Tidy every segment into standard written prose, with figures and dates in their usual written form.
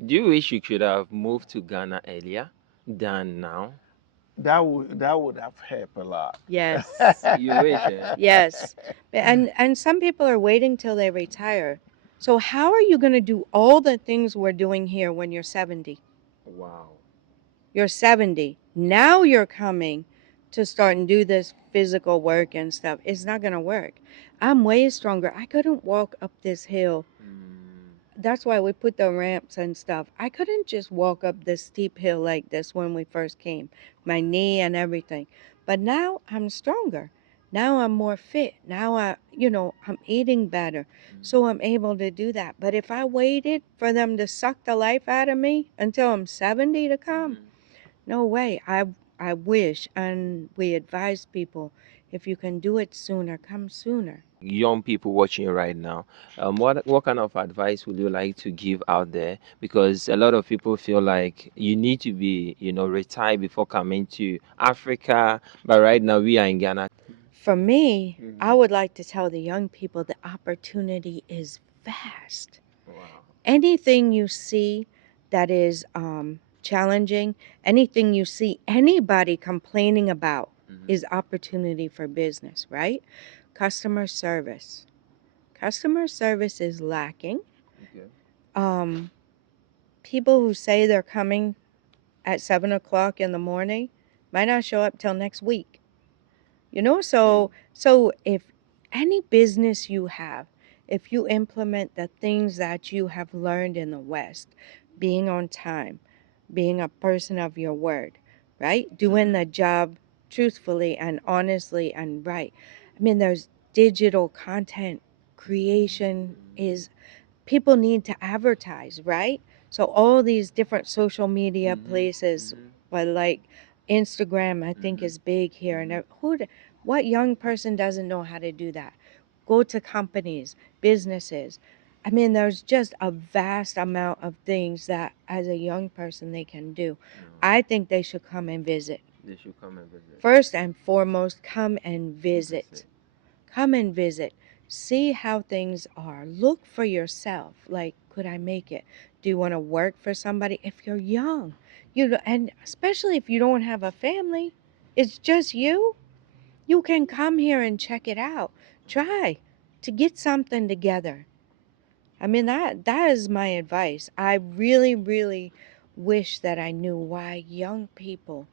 Do you wish you could have moved to Ghana earlier than now? That would have helped a lot. Yes. You wish, eh? Yes. And some people are waiting till they retire. So how are you going to do all the things we're doing here when you're 70? Wow. You're 70. Now you're coming to start and do this physical work and stuff. It's not going to work. I'm way stronger. I couldn't walk up this hill. Mm, That's why we put the ramps and stuff. I couldn't just walk up this steep hill like this when we first came, my knee and everything. But now I'm stronger. Now I'm more fit. Now I'm eating better. So I'm able to do that. But if I waited for them to suck the life out of me until I'm 70 to come, mhm. no way. I wish, and we advise people, if you can do it sooner, come sooner. Young people watching right now, what kind of advice would you like to give out there? Because a lot of people feel like you need to be, retired before coming to Africa, but right now we are in Ghana. For me, I Mhm. would like to tell the young people the opportunity is vast. Wow. Anything you see that is challenging, anything you see anybody complaining about Hmm. is opportunity for business, right? Customer service. Customer service is lacking. Okay. Um, People who say they're coming at 7 o'clock in the morning might not show up till next week. Mm. So if any business you have, if you implement the things that you have learned in the West, being on time, being a person of your word, right? Doing Mhm. the job truthfully and honestly and right. I mean, there's digital content creation is people need to advertise, right? So all these different social media Mhm. places, Mhm. but like Instagram, I think Mhm. is big here. And Mhm. what young person doesn't know how to do that? Go to companies, businesses. I mean, there's just a vast amount of things that as a young person they can do. No, I think they should come and visit. they should come and visit. First and foremost, come and visit. Visit. Come and visit. See how things are. Look for yourself. Like, could I make it? Do you want to work for somebody? If you're young, and especially if you don't have a family, it's just you. You can come here and check it out. Try to get something together. I mean, that is my advice. I really, really wish that I knew why young people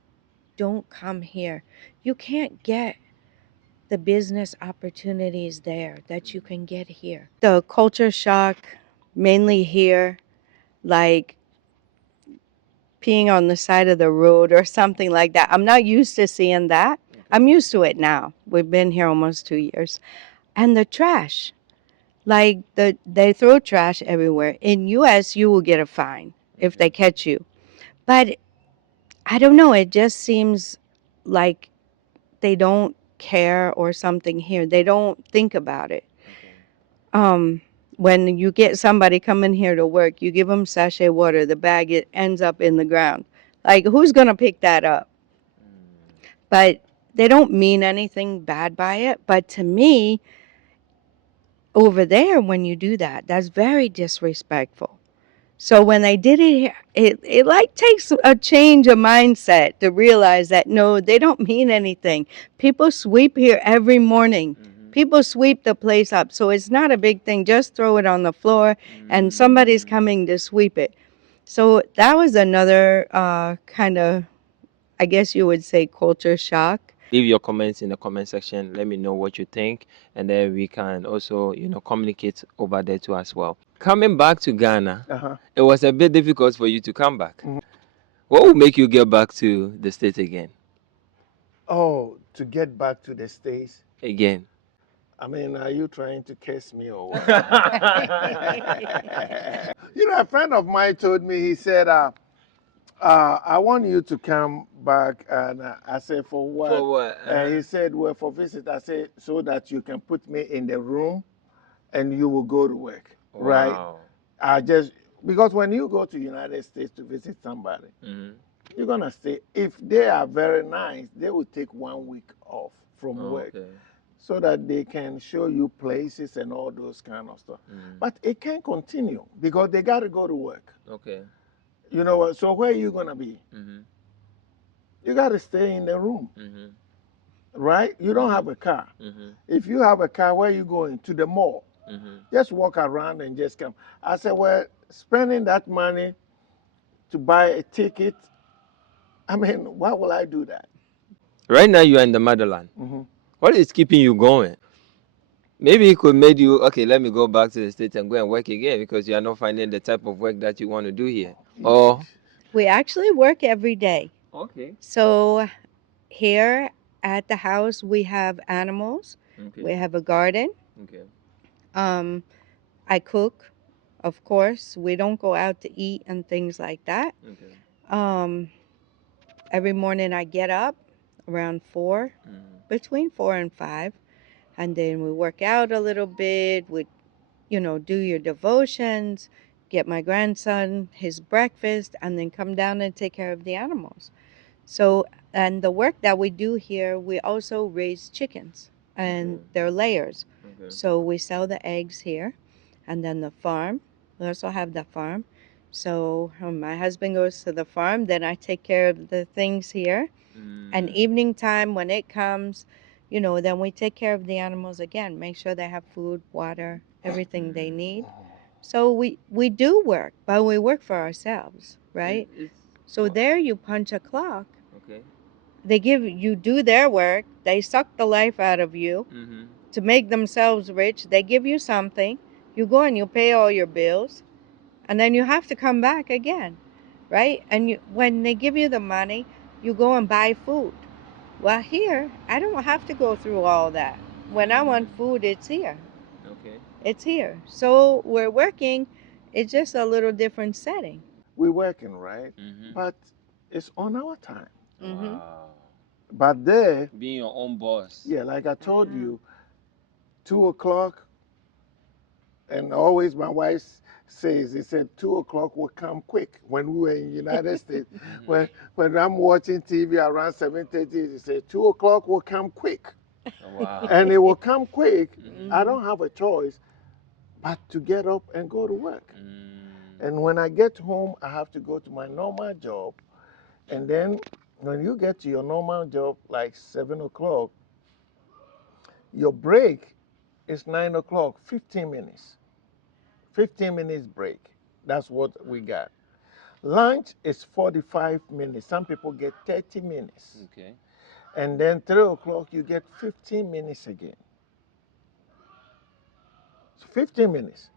don't come here. You can't get the business opportunities there that you can get here. The culture shock, mainly here, like peeing on the side of the road or something like that. I'm not used to seeing that. Okay. I'm used to it now. We've been here almost 2 years. And the trash, like they throw trash everywhere. In US, you will get a fine if Okay. they catch you. But I don't know, it just seems like they don't care or something here. They don't think about it. Okay. um, when you get somebody coming here to work, you give them sachet water, the bag it ends up in the ground. Like who's gonna pick that up? Mm. But they don't mean anything bad by it. But to me, over there, when you do that, that's very disrespectful. So when they did it here, it like takes a change of mindset to realize that no, they don't mean anything. People sweep here every morning. Mhm. People sweep the place up. So it's not a big thing. Just throw it on the floor and somebody's Mm. coming to sweep it. So that was another kind of, I guess you would say, culture shock. Leave your comments in the comment section. Let me know what you think, and then we can also, communicate over there too as well. Coming back to Ghana, Uh-huh. it was a bit difficult for you to come back. Mhm. What will make you get back to the States again? Oh, to get back to the States. Again. I mean, are you trying to curse me or what? A friend of mine told me, he said, I want you to come back. And I said, for what? For what? He said, well, for visit. I said, so that you can put me in the room and you will go to work, right? Wow. I just, because when you go to United States to visit somebody, Hmm. you're gonna stay. If they are very nice, they will take 1 week off from work. Okay. so that they can show you places and all those kind of stuff. But it can't continue because they got to go to work. Okay. You know what? So where are you gonna be? Mm-hmm. You got to stay in the room, Mm-hmm. right? You don't have a car. Mm-hmm. If you have a car, where are you going? To the mall. Mm-hmm. Just walk around and just come. I said, well, spending that money to buy a ticket, I mean, why will I do that? Right now, you are in the motherland. Hmm. What is keeping you going? Maybe it could make you, okay, let me go back to the States and go and work again because you are not finding the type of work that you want to do here. Or, We actually work every day. okay. So here at the house, we have animals. Okay. We have a garden. Okay. Um, I cook, of course. We don't go out to eat and things like that. Okay. Um, every morning I get up around 4, between 4 and 5, and then we work out a little bit. We, do your devotions, get my grandson his breakfast, and then come down and take care of the animals. So, and the work that we do here, we also raise chickens, and Okay. they're layers. Okay. So we sell the eggs here, and then the farm. We also have the farm. So my husband goes to the farm, then I take care of the things here. And evening time, when it comes, then we take care of the animals again, make sure they have food, water, everything they need. So we do work, but we work for ourselves, right? So there you punch a clock. Okay. You do their work, they suck the life out of you Mm-hmm. to make themselves rich. They give you something, you go and you pay all your bills, and then you have to come back again, right? And when they give you the money, you go and buy food. Well, here, I don't have to go through all that. When I want food, it's here. Okay. It's here. So we're working, it's just a little different setting. We're working, right? Mm-hmm. But it's on our time. Mm-hmm. Wow. But there, Being your own boss. yeah, like I told you, 2 o'clock, and always my wife says, he said 2 o'clock will come quick. When we were in United States, when I'm watching TV around 7:30, he said 2 o'clock will come quick. Wow. And it will come quick. I Mhm. don't have a choice but to get up and go to work. Mm. And when I get home, I have to go to my normal job. And then when you get to your normal job, like 7 o'clock, your break is 9 o'clock, 15 minutes. 15 minutes break. That's what we got. Lunch is 45 minutes. Some people get 30 minutes. Okay. And then 3 o'clock, you get 15 minutes again. So 15 minutes.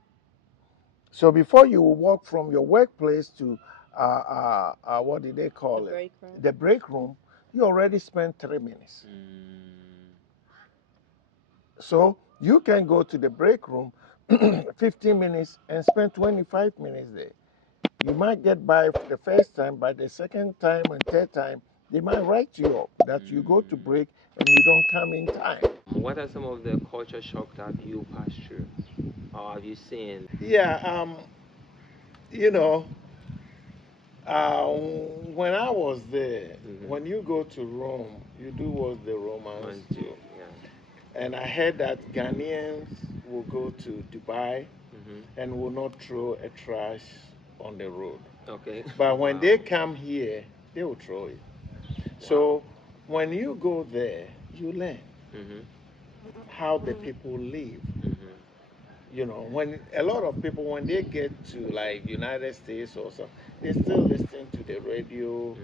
So before you walk from your workplace to what did they call The it? break room. The break room, you already spent 3 minutes. So you can go to the break room 15 minutes and spend 25 minutes there. You might get by the first time, but the second time and third time, they might write you up that you go to break and you don't come in time. What are some of the culture shock that you passed through or have you seen? Yeah, you know, when I was there, when you go to Rome, you do what the Romans Want to, do. yeah. And I heard that Ghanaians will go to Dubai Mm-hmm. and will not throw a trash on the road. Okay. But when Wow. they come here, they will throw it. So when you go there, you learn Mm-hmm. how the people live. Mm-hmm. You know, when a lot of people, when they get to like United States or something, they still listen to the radio,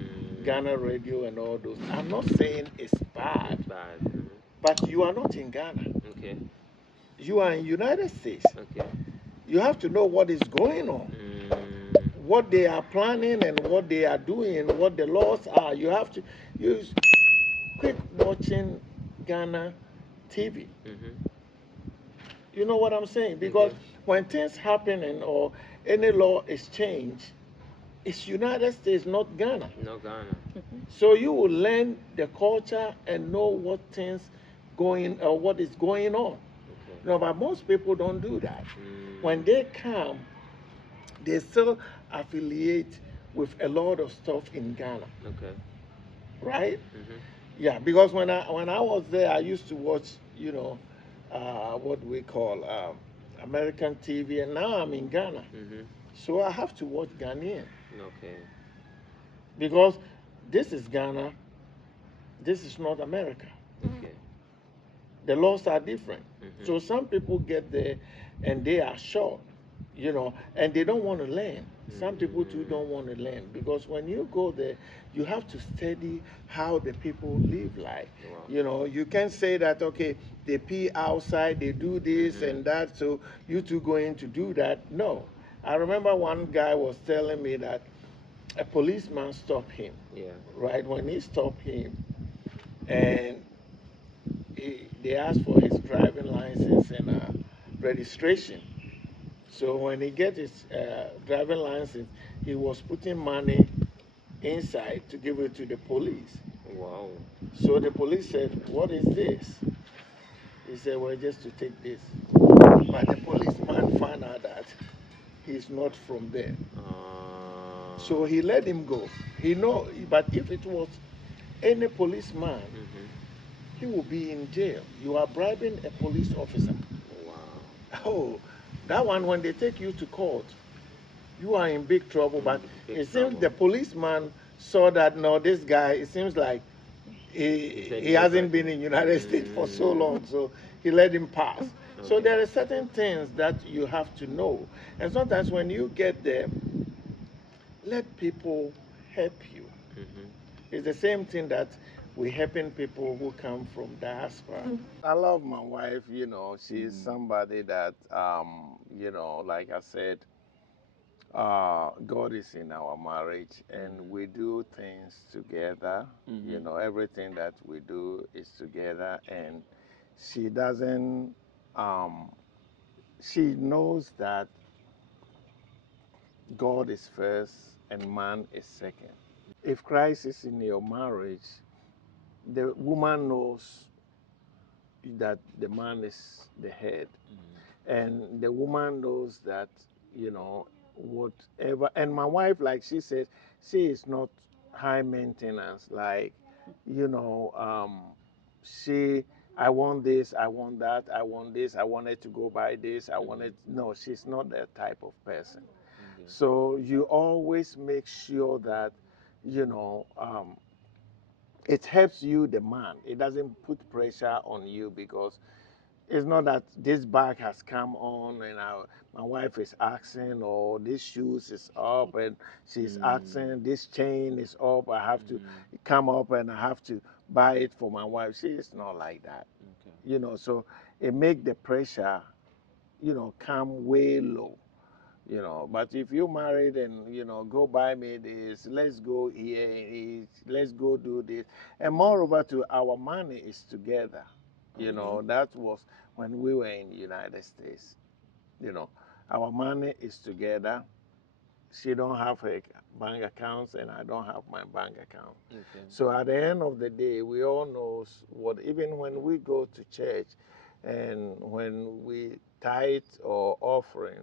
Ghana radio and all those. I'm not saying it's bad, It's bad. Mm-hmm. but you are not in Ghana. Okay. You are in United States. Okay. You have to know what is going on, what they are planning and what they are doing, what the laws are. You have to use quick watching Ghana TV. Mm-hmm. You know what I'm saying? Because when things happen or any law is changed, it's United States, not Ghana. No Ghana. So you will learn the culture and know what things going or what is going on. Okay. No, but most people don't do that. When they come, they still affiliate with a lot of stuff in Ghana, Okay. right? Mm-hmm. Yeah, because when I was there, I used to watch you know, what we call American TV, and now I'm in Ghana. Mm-hmm. So I have to watch Ghanaian Okay. because this is Ghana, this is not America. Okay. The laws are different. Mm-hmm. So some people get there and they are shocked, and they don't want to learn. Some people too Mm. don't want to learn because when you go there, you have to study how the people live like. Wow. You can't say that, okay, they pee outside, they do this Mm-hmm. and that, so you two going to do that. No. I remember one guy was telling me that a policeman stopped him, Yeah. right? When he stopped him, and they asked for his driving license and registration. So when he get his driving license, he was putting money inside to give it to the police. Wow. So the police said, "What is this?" He said, "Well, just to take this." But the policeman found out that he's not from there. So he let him go. He know, but if it was any policeman, Mm-hmm. he will be in jail. You are bribing a police officer. Wow. Oh, that one, when they take you to court, you are in big trouble. But Big it seems trouble. the policeman saw that, no, this guy, it seems like Is a he new hasn't been person. in United States for so long, so he let him pass. So Okay. there are certain things that you have to know. And sometimes when you get there, let people help you. Mm-hmm. It's the same thing that we're helping people who come from diaspora. I love my wife, she's somebody that, like I said, God is in our marriage and we do things together. Mm-hmm. Everything that we do is together, and she doesn't, um, she knows that God is first and man is second. If Christ is in your marriage, the woman knows that the man is the head, and the woman knows that, whatever. And my wife, like she said, she is not high maintenance, like, you know um she, I want this, I want that, I want this, I wanted to go buy this, I wanted, no, she's not that type of person. Okay. So you always make sure that, you know um it helps you, the man. It doesn't put pressure on you, because it's not that this bag has come on and my wife is asking, or this shoes is up and she's asking, this chain is up, I have to come up and I have to buy it for my wife. She is not like that. Okay. So it make the pressure, come way low. But if you married and, go buy me this, let's go here, let's go do this. And moreover, to our money is together. That was when we were in the United States. You know, our money is together. She don't have her bank accounts and I don't have my bank account. Okay. So at the end of the day, we all knows what, even when we go to church and when we tithe or offering,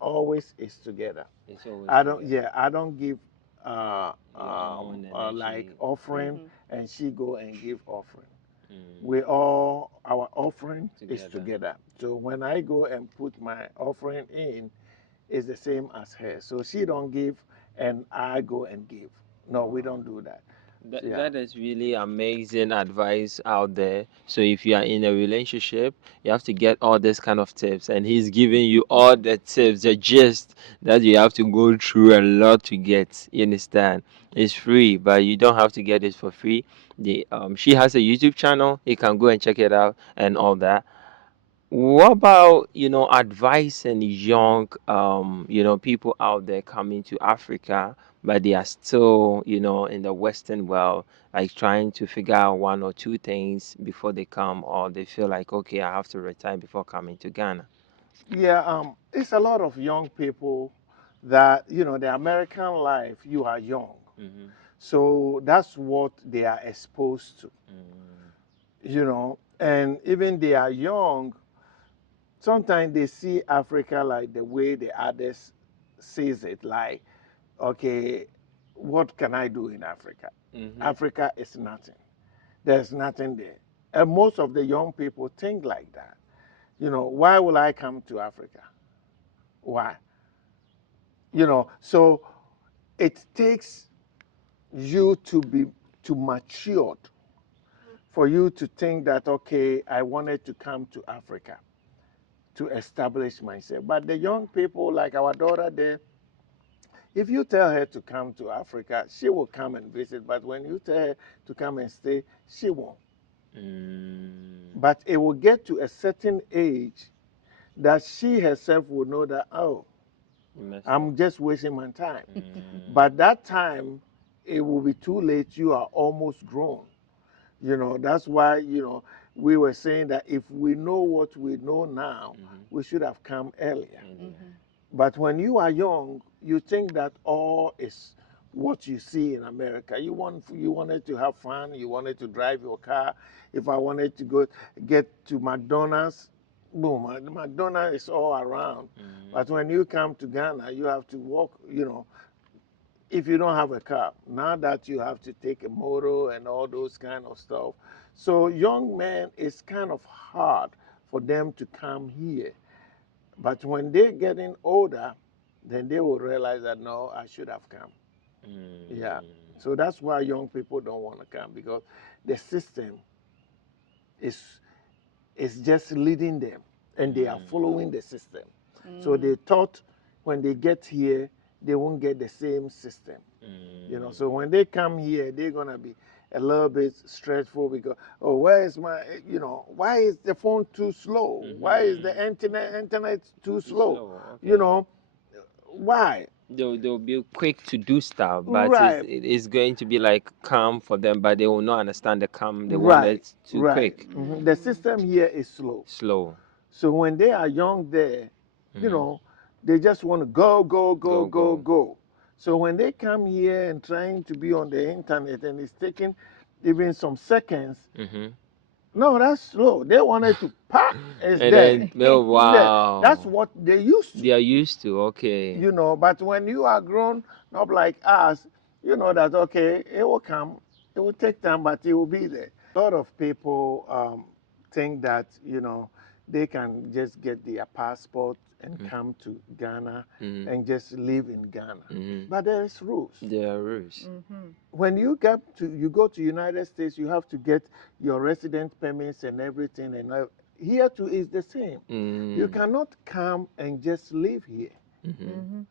always is together. It's always I don't, together. yeah, I don't give Your own and then like she. offering and she go and give offering. Mm, We all, our offering is together. together. So when I go and put my offering in, it's the same as her. So she don't give and I go and give. No, we Wow. don't do that. That So, yeah. that is really amazing advice out there. So if you are in a relationship, you have to get all this kind of tips, and he's giving you all the tips, the gist that you have to go through a lot to get. You understand? It's free, but you don't have to get it for free. The She has a YouTube channel. You can go and check it out and all that. What about, advising young, people out there coming to Africa, but they are still, in the Western world, like trying to figure out one or two things before they come, or they feel like, okay, I have to retire before coming to Ghana. Yeah, it's a lot of young people that, the American life, you are young. Mm-hmm. So that's what they are exposed to, and even they are young, sometimes they see Africa like the way the others sees it, like, okay, what can I do in Africa? Mm-hmm. Africa is nothing. There's nothing there. And most of the young people think like that. Why will I come to Africa? Why? So it takes you to matured for you to think that, okay, I wanted to come to Africa to establish myself. But the young people, like our daughter there, if you tell her to come to Africa, she will come and visit. But when you tell her to come and stay, she won't. Mm. But it will get to a certain age that she herself will know that, oh, You messed up. I'm just wasting my time. Mm. But that time, it will be too late. You are almost grown. That's why, we were saying that if we know what we know now, Mhm. we should have come earlier. Earlier. But when you are young, you think that all is what you see in America. You wanted to have fun. You wanted to drive your car. If I wanted to go get to McDonald's, boom, McDonald's is all around. Mm. But when you come to Ghana, you have to walk. If you don't have a car, now that you have to take a motor and all those kind of stuff. So young men, it's kind of hard for them to come here. But when they're getting older, then they will realize that no, I should have come. Yeah. Mm. So that's why young people don't want to come because the system is is just leading them and they are Mm. following the system. So Mm. they thought when they get here, they won't get the same system. Mm. So when they come here, they're gonna be a little bit stressful because, oh, where is my, why is the phone too slow? Why is the Mhm. internet too Too slow? slow. You Okay. know, why? They'll be quick to do stuff, but Right, it's going to be like calm for them, but they will not understand the calm. They want right, it too right. quick, The Mm. system here is slow. slow. So when they are young there, you Hmm. know, they just want to go, go, go, Go go, go. go. So when they come here and trying to be on the internet and it's taking even some seconds, Hmm. no, that's slow. They wanted to pack. It's And there. then oh It's there. That's wow, what they used to, they are used to. Okay. But when you are grown up like us, you know that, okay, it will come. It will take time, but it will be there. A lot of people think that, they can just get their passport and come to Ghana Mm-hmm. and just live in Ghana. Mm-hmm. But there is rules. There are rules. Mhm. When you go to United States, you have to get your resident permits and everything. And here too is the same. You Mm. cannot come and just live here. Mm-hmm.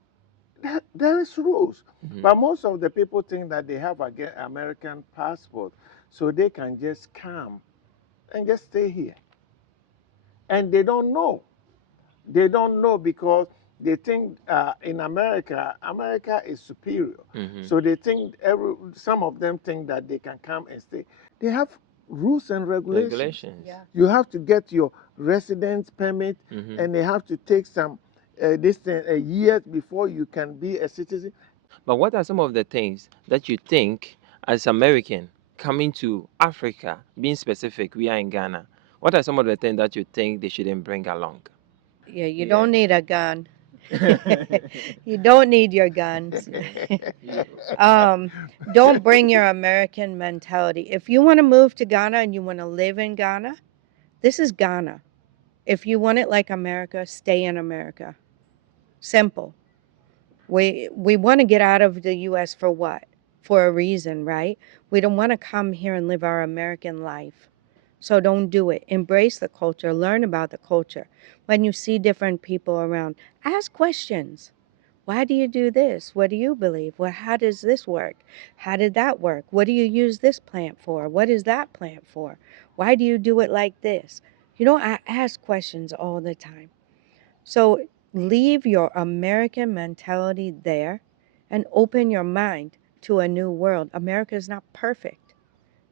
Mhm. There is rules. Mm-hmm. But most of the people think that they have a American passport, so they can just come and just stay here. And they don't know. They don't know because they think in America, America is superior. Mm-hmm. So they think some of them think that they can come and stay. They have rules and regulations. Regulations. Yeah. You have to get your residence permit, Mm-hmm. and they have to take some this thing, a year before you can be a citizen. But what are some of the things that you think, as American coming to Africa, being specific, we are in Ghana. What are some of the things that you think they shouldn't bring along? Yeah, you Yeah. don't need a gun. You don't need your guns. Okay. You, um, don't bring your American mentality. If you want to move to Ghana and you want to live in Ghana, this is Ghana. If you want it like America, stay in America. Simple. We want to get out of the US for what? For a reason, right? We don't want to come here and live our American life. So don't do it. Embrace the culture, learn about the culture. When you see different people around, ask questions. Why do you do this? What do you believe? Well, how does this work? How did that work? What do you use this plant for? What is that plant for? Why do you do it like this? I ask questions all the time. So leave your American mentality there and open your mind to a new world. America is not perfect.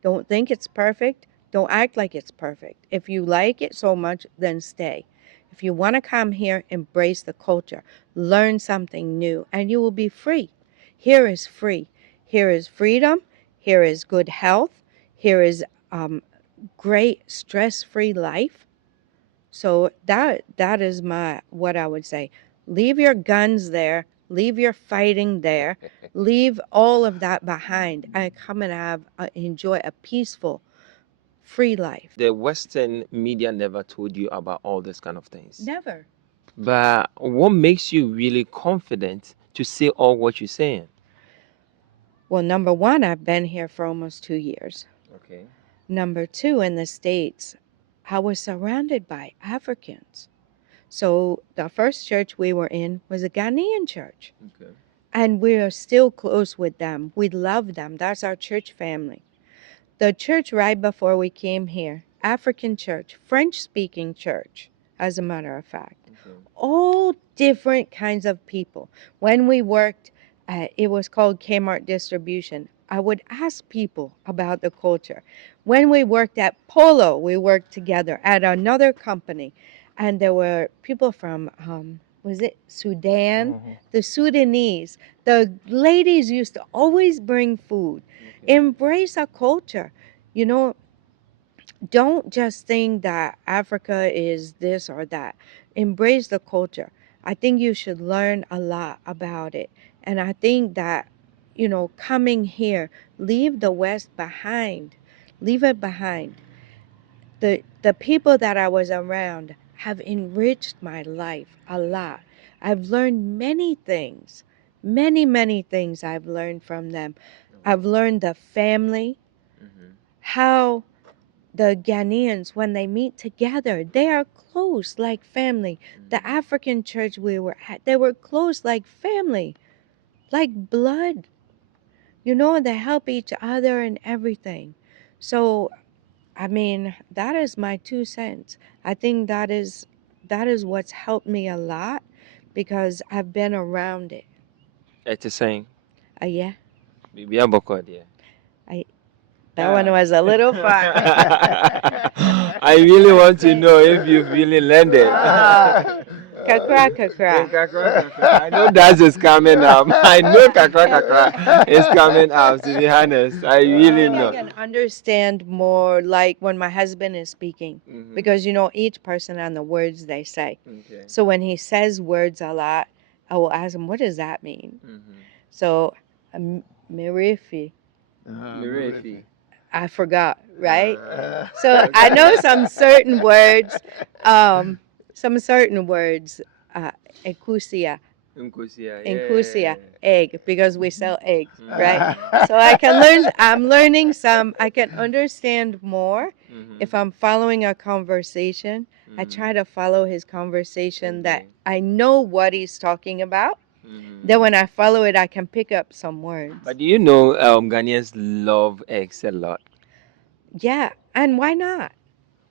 Don't think it's perfect. Don't act like it's perfect. If you like it so much, then stay. If you want to come here, embrace the culture, learn something new, and you will be free. Here is free. Here is freedom. Here is good health. Here is great stress-free life. So that is my what I would say. Leave your guns there. Leave your fighting there. Leave all of that behind and come and enjoy a peaceful, free life. The Western media never told you about all this kind of things. Never. But what makes you really confident to say all what you're saying? Well, number one, I've been here for almost 2 years. Okay. Number two, in the States, I was surrounded by Africans. So the first church we were in was a Ghanaian church. Okay. And we are still close with them. We love them. That's our church family. The church right before we came here, African church, French speaking church, as a matter of fact. Okay. All different kinds of people. When we worked, it was called Kmart Distribution. I would ask people about the culture. When we worked at Polo, we worked together at another company, and there were people from, was it Sudan? Mhm. The Sudanese. The ladies used to always bring food. Okay. Embrace a culture. You know, don't just think that Africa is this or that. Embrace the culture. I think you should learn a lot about it. And I think that, coming here, leave the West behind. Leave it behind. The people that I was around have enriched my life a lot. I've learned many things. Many, many things I've learned from them. I've learned the family, Mm-hmm. how the Ghanaians, when they meet together, they are close like family. The African church we were at, they were close like family, like blood. They help each other and everything. So, I mean, that is my 2 cents. I think that is what's helped me a lot because I've been around it. It's a saying. Yeah, Bibi aboko dear. I that one was a little far. I really want to know if you've really learned it. Kakra, kakra. Kakra, kakra. I know that is coming up. I know kakra kakra is coming up. To be honest, I I really think I know. can understand more like when my husband is speaking Mhm. because each person and the words they say. Okay. So when he says words a lot, I will ask him, what does that mean? Mhm. So, mirifi, Mirefi. I forgot, right? Uh, So I know some certain words, um, uh, ekusia, Nkosia. inkusia, Yeah. egg, because we sell eggs, right? Mhm. So I can learn, I'm learning some, I can understand more Mhm. if I'm following a conversation. I try to follow his conversation that Okay. I know what he's talking about. Mhm. Then when I follow it, I can pick up some words. But do you know Ghanaians love eggs a lot? Yeah, and why not?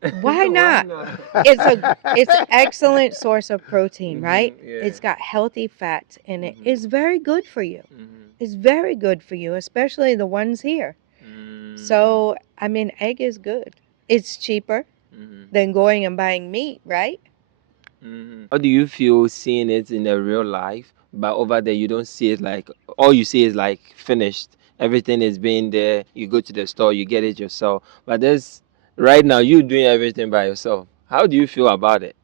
Why Why not? not? It's excellent source of protein, right? Yeah. It's got healthy fats in it. Mhm. It's very good for you. Mhm. It's very good for you, especially the ones here. Mm. So, I mean, egg is good. It's cheaper Mhm. than going and buying meat, right? Mhm. How do you feel seeing it in a real life, but over there you don't see it like all you see is like finished. Everything is being there. You go to the store, you get it yourself. But there's right now you doing everything by yourself. How do you feel about it?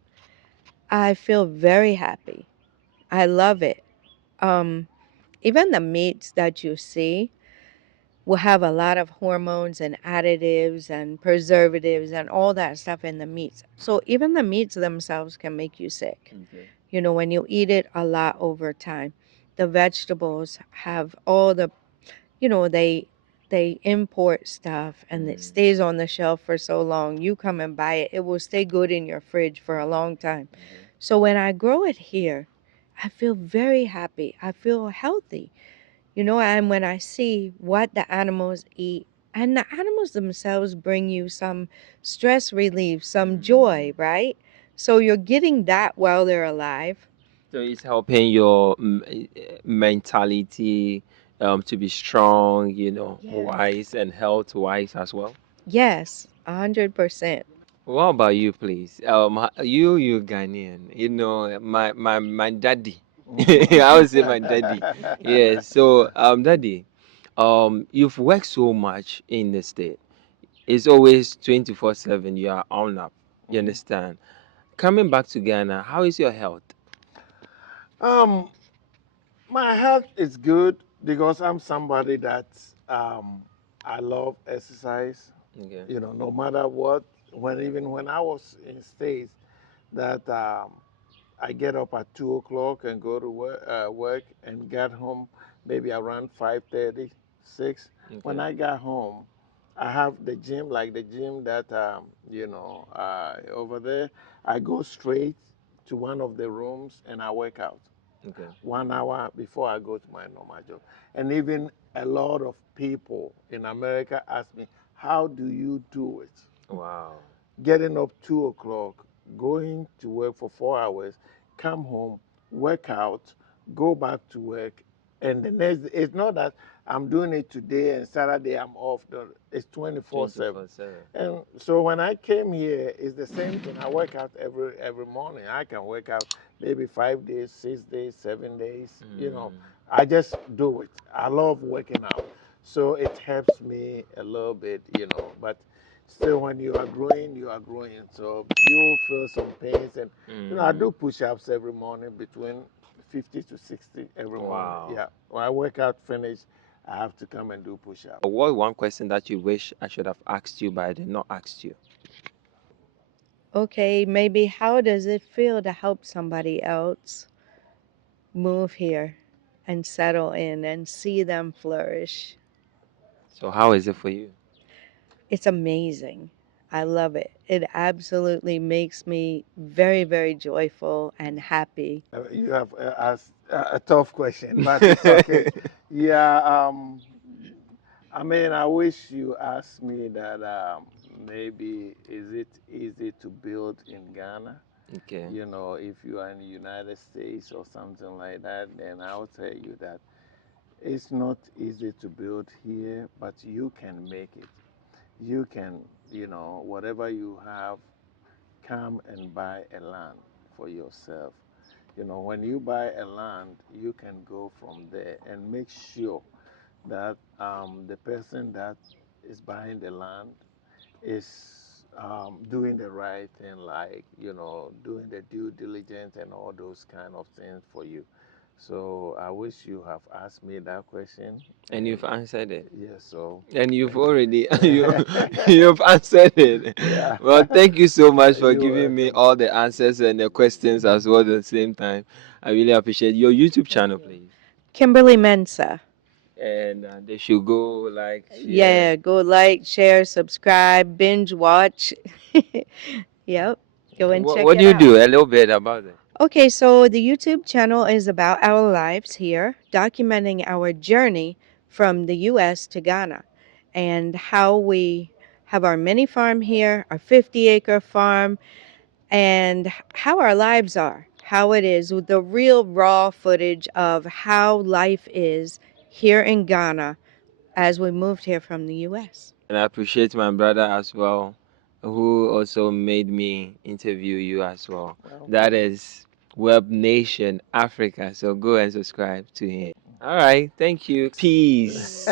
I feel very happy. I love it. Um, Even the meats that you see will have a lot of hormones and additives and preservatives and all that stuff in the meats. So even the meats themselves can make you sick. Okay. When you eat it a lot over time. The vegetables have all the, they import stuff and it stays on the shelf for so long. You come and buy it, it will stay good in your fridge for a long time. So when I grow it here, I feel very happy. I feel healthy. And when I see what the animals eat, and the animals themselves bring you some stress relief, some joy, right? So you're getting that while they're alive. So it's helping your mentality to be strong, Yes. wise and health wise as well. Yes, 100%. What about you, please? You Ghanaian. My daddy. I would say my daddy. Yeah. So, daddy, you've worked so much in the state. It's always 24/7. You are on up. You Mhm. understand? Coming back to Ghana, how is your health? um, my health is good because I'm somebody that um, I love exercise. Okay. No matter what. Even when I was in States, that I get up at 2 o'clock and go to work and get home maybe around 5:30, 6. When Okay. I got home, I have the gym, like the gym that over there. I go straight to one of the rooms and I work out Okay. 1 hour before I go to my normal job. And even a lot of people in America ask me, "How do you do it?" Wow. Getting up 2 o'clock, going to work for 4 hours, come home, work out, go back to work, and the next it's not that I'm doing it today and Saturday I'm off. No, it's 24/7. 24/7. And so when I came here, it's the same thing. I work out every morning. I can work out maybe 5 days, 6 days, 7 days. Mm. I just do it. I love working out, so it helps me a little bit. But still, when you are growing, you are growing. So you will feel some pains. And, I Mm. do push ups every morning between 50 to 60 every morning. Wow. Yeah. When I work out finish, I have to come and do push up. What one question that you wish I should have asked you, but I did not ask you? Okay, maybe how does it feel to help somebody else move here and settle in and see them flourish? So how is it for you? It's amazing. I love it. It absolutely makes me very, very joyful and happy. You have asked a tough question, but it's okay. Yeah. I mean, I wish you asked me that maybe is it easy to build in Ghana? Okay. If you are in the United States or something like that, then I'll tell you that it's not easy to build here, but you can make it. You can, whatever you have, come and buy a land for yourself. When you buy a land, you can go from there and make sure that the person that is buying the land is doing the right thing, like doing the due diligence and all those kind of things for you. So I wish you have asked me that question, And and you've answered it. yes, so And you've already thank you've answered it. yeah. Well, thank you so much for You're giving me welcome. all the answers and the questions as well at the same time. I really appreciate your YouTube channel, please. Kimberly Mensa. And they should go like, share. Yeah, go like, share, subscribe, binge watch. Yep, go and check What do it you out. do? A little bit about it. Okay, so the YouTube channel is about our lives here, documenting our journey from the US to Ghana and how we have our mini farm here, our 50-acre farm, and how our lives are, how it is, with the real raw footage of how life is here in Ghana as we moved here from the US. And I appreciate my brother as well, who also made me interview you as well. That Welcome. is Web Nation Africa. So go and subscribe to him. All right. Thank you. Peace.